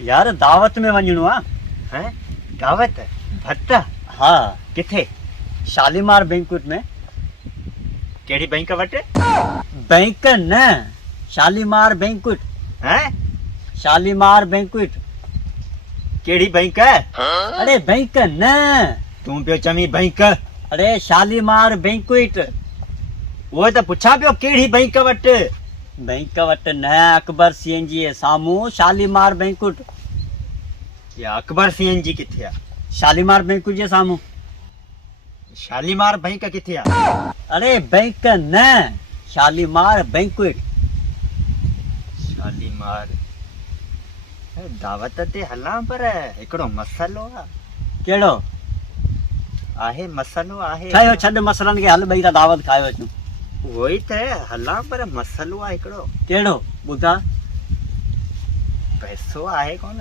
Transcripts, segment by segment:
यार दावत में वञणो आ। हैं? दावत भत्ता हाँ, किथे? शालीमार बैंकुट में। केड़ी बैंक वटे? बैंक न, शालीमार बैंकुट। हैं? शालीमार बैंकुट। केड़ी बैंक है? अरे बैंक न, तू पियो चमी बैंक? अरे शालीमार बैंकुट। वो तो पुछा पियो केड़ी बैंक वटे? बैंक वट न, अकबर सीएनजी जे साम्हूं शालीमार बैंकुट। या अकबर सीएनजी किथे आ? शालीमार बैंकुट जे साम्हूं। शालीमार बैंक किथे आ? अरे बैंक न, शालीमार बैंकुट। शालीमार दावत ते हलां पर हिकिड़ो मसलो आ। केड़ो? आहे मसलो आहे। ठहियो छॾ मसलनि खे, हल ॿई था दावत खाए वठूं। उहो ई त हलां पर मसलो आहे हिकिड़ो। केड़ो ॿुधा? पैसो आहे कोन,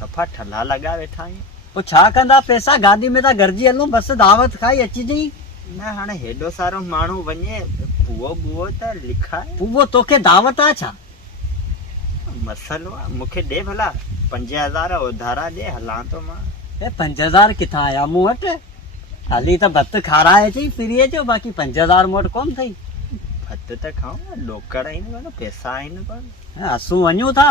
सफ़ा ठला लॻा वेठा आहियूं। पोइ छा कंदा पैसा? गाॾी में था गॾिजी हलूं, बस दावत खाई अचिजांइ। न हाणे हेॾो सारो माण्हू वञे, पुओ बुओ त लिखाए। उहो तोखे दावत आहे छा? मसलो आहे, मूंखे ॾे भला 5000 उधारा ॾे, हलां थो मां। 5000 किथां आया मूं वटि? हाली त भत खाराए अचई फ्रीअ जो, बाक़ी 5000 मूं वटि कोन अथई। भत त खाऊं, लोकड़ आहिनि कोन, पैसा आहिनि कोन। असूं वञूं था?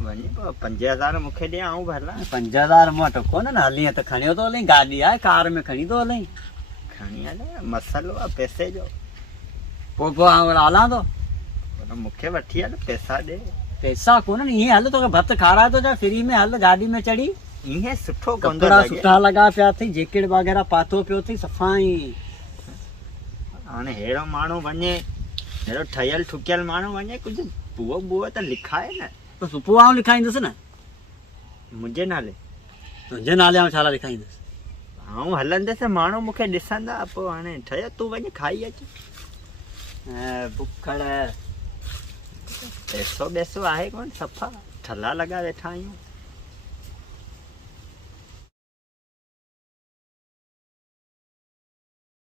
वञे पोइ 5000 मूंखे ॾे, आऊं भला। 5000 मूं वटि कोन न, हलीअ त खणियो थो हलई, गाॾी आहे कार में खणी थो हलई। खणी हले, मसलो आहे पैसे जो। पोइ हलां थो। मूंखे वठी हल, पैसा ॾे। पैसा कोन, ईअं हल तोखे भत खाराए थो, फ्री में हल गाॾी में चढ़ी। ईअं सुठो कोन थो कपिड़ा लॻे। सुठा लॻा पिया अथई, जैकेट वग़ैरह पातो पियो अथई सफ़ाई। हाणे हेड़ो माण्हू वञे, हेड़ो ठहियल ठुकियल माण्हू वञे, कुझु बुओ बुओ त लिखाए न। त सुबुह आऊं लिखाईंदुसि न। मुंहिंजे नाले? तुंहिंजे नाले आऊं छा लिखाईंदुसि? आऊं हलंदुसि, माण्हू मूंखे ॾिसंदा, पोइ हाणे ठहियो तूं वञ खाई अच। बुखड़ पैसो ॿैसो आहे कोन, सफ़ा ठला लॻा वेठा आहियूं।